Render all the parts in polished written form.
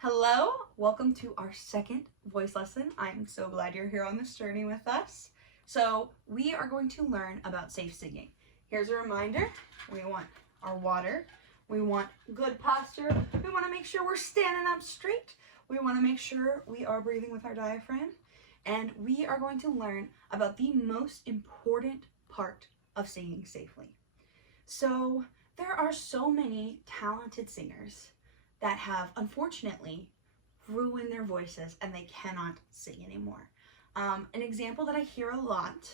Hello, welcome to our second voice lesson. I'm so glad you're here on this journey with us. So we are going to learn about safe singing. Here's a reminder, we want our water, we want good posture, we want to make sure we're standing up straight, we want to make sure we are breathing with our diaphragm, and we are going to learn about the most important part of singing safely. So there are so many talented singers that have unfortunately ruined their voices and they cannot sing anymore. An example that I hear a lot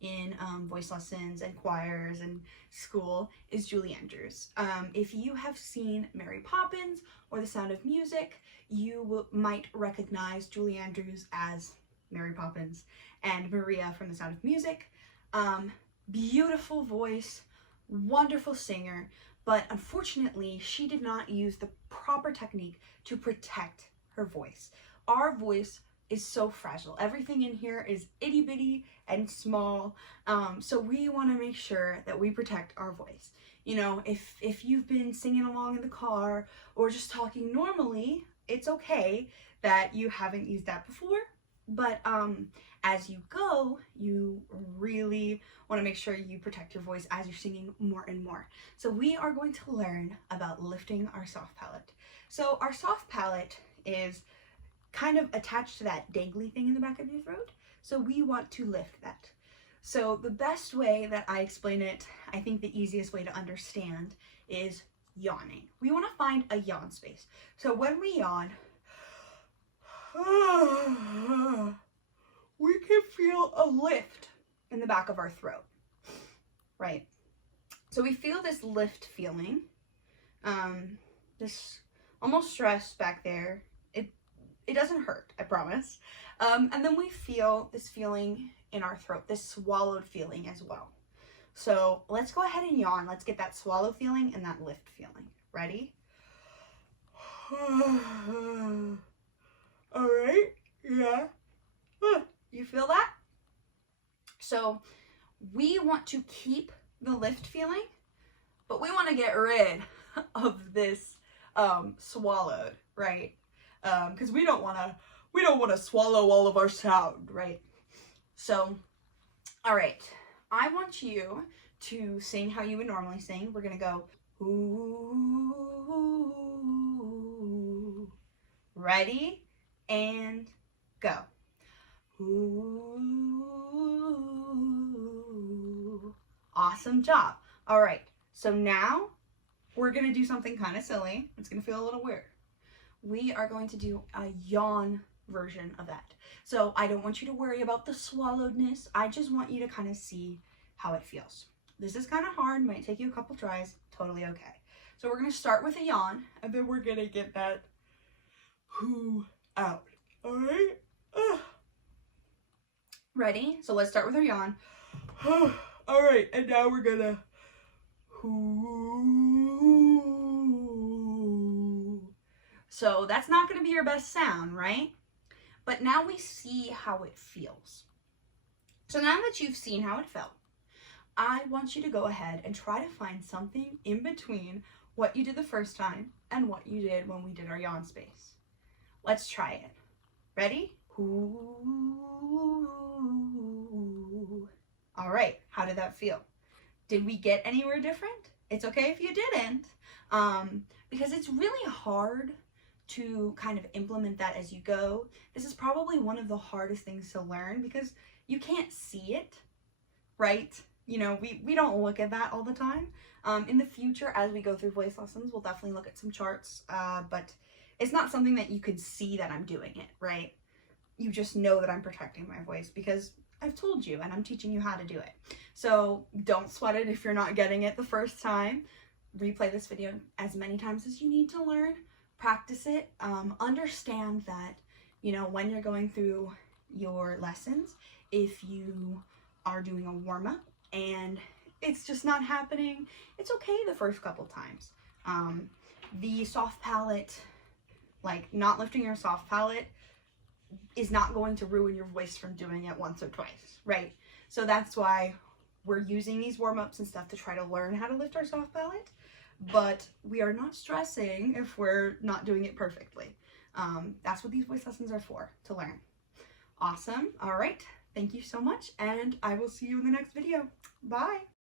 in voice lessons and choirs and school is Julie Andrews. If you have seen Mary Poppins or The Sound of Music, you might recognize Julie Andrews as Mary Poppins and Maria from The Sound of Music. Beautiful voice, wonderful singer, but unfortunately she did not use the proper technique to protect her voice. Our voice is so fragile. Everything in here is itty bitty and small, so we want to make sure that we protect our voice. You know, if you've been singing along in the car or just talking normally, it's okay that you haven't used that before, but as you go, you really want to make sure you protect your voice as you're singing more and more. So we are going to learn about lifting our soft palate. So our soft palate is kind of attached to that dangly thing in the back of your throat. So we want to lift that. So the best way that I explain it, I think the easiest way to understand, is yawning. We want to find a yawn space. So when we yawn, we can feel a lift in the back of our throat, right? So we feel this lift feeling, this almost stress back there. It doesn't hurt, I promise. And then we feel this feeling in our throat, this swallowed feeling as well. So let's go ahead and yawn. Let's get that swallow feeling and that lift feeling. Ready? All right, yeah. You feel that? So we want to keep the lift feeling, but we want to get rid of this swallowed, right? Because we don't want to swallow all of our sound, right? So, all right, I want you to sing how you would normally sing. We're gonna go ooh. Ready and go. Ooh. Awesome job. All right, so now we're gonna do something kind of silly. It's gonna feel a little weird. We are going to do a yawn version of that. So I don't want you to worry about the swallowedness. I just want you to kind of see how it feels. This is kind of hard, might take you a couple tries, totally okay. So we're gonna start with a yawn, and then we're gonna get that whoo out, all right? Ready? So let's start with our yawn. All right, and now we're gonna whoo. So that's not gonna be your best sound, right? But now we see how it feels. So now that you've seen how it felt, I want you to go ahead and try to find something in between what you did the first time and what you did when we did our yawn space. Let's try it. Ready? Ooh. All right, how did that feel? Did we get anywhere different? It's okay if you didn't, because it's really hard to kind of implement that as you go. This is probably one of the hardest things to learn because you can't see it, right? You know, we don't look at that all the time. In the future, as we go through voice lessons, we'll definitely look at some charts, but it's not something that you could see that I'm doing it, right? You just know that I'm protecting my voice because I've told you and I'm teaching you how to do it. So don't sweat it if you're not getting it the first time. Replay this video as many times as you need to learn. Practice it. Understand that, you know, when you're going through your lessons, if you are doing a warm-up and it's just not happening, it's okay the first couple times. The soft palate, like not lifting your soft palate, is not going to ruin your voice from doing it once or twice, right? So that's why we're using these warm-ups and stuff to try to learn how to lift our soft palate, but we are not stressing if we're not doing it perfectly. That's what these voice lessons are for, to learn. Awesome. All right. Thank you so much, and I will see you in the next video. Bye.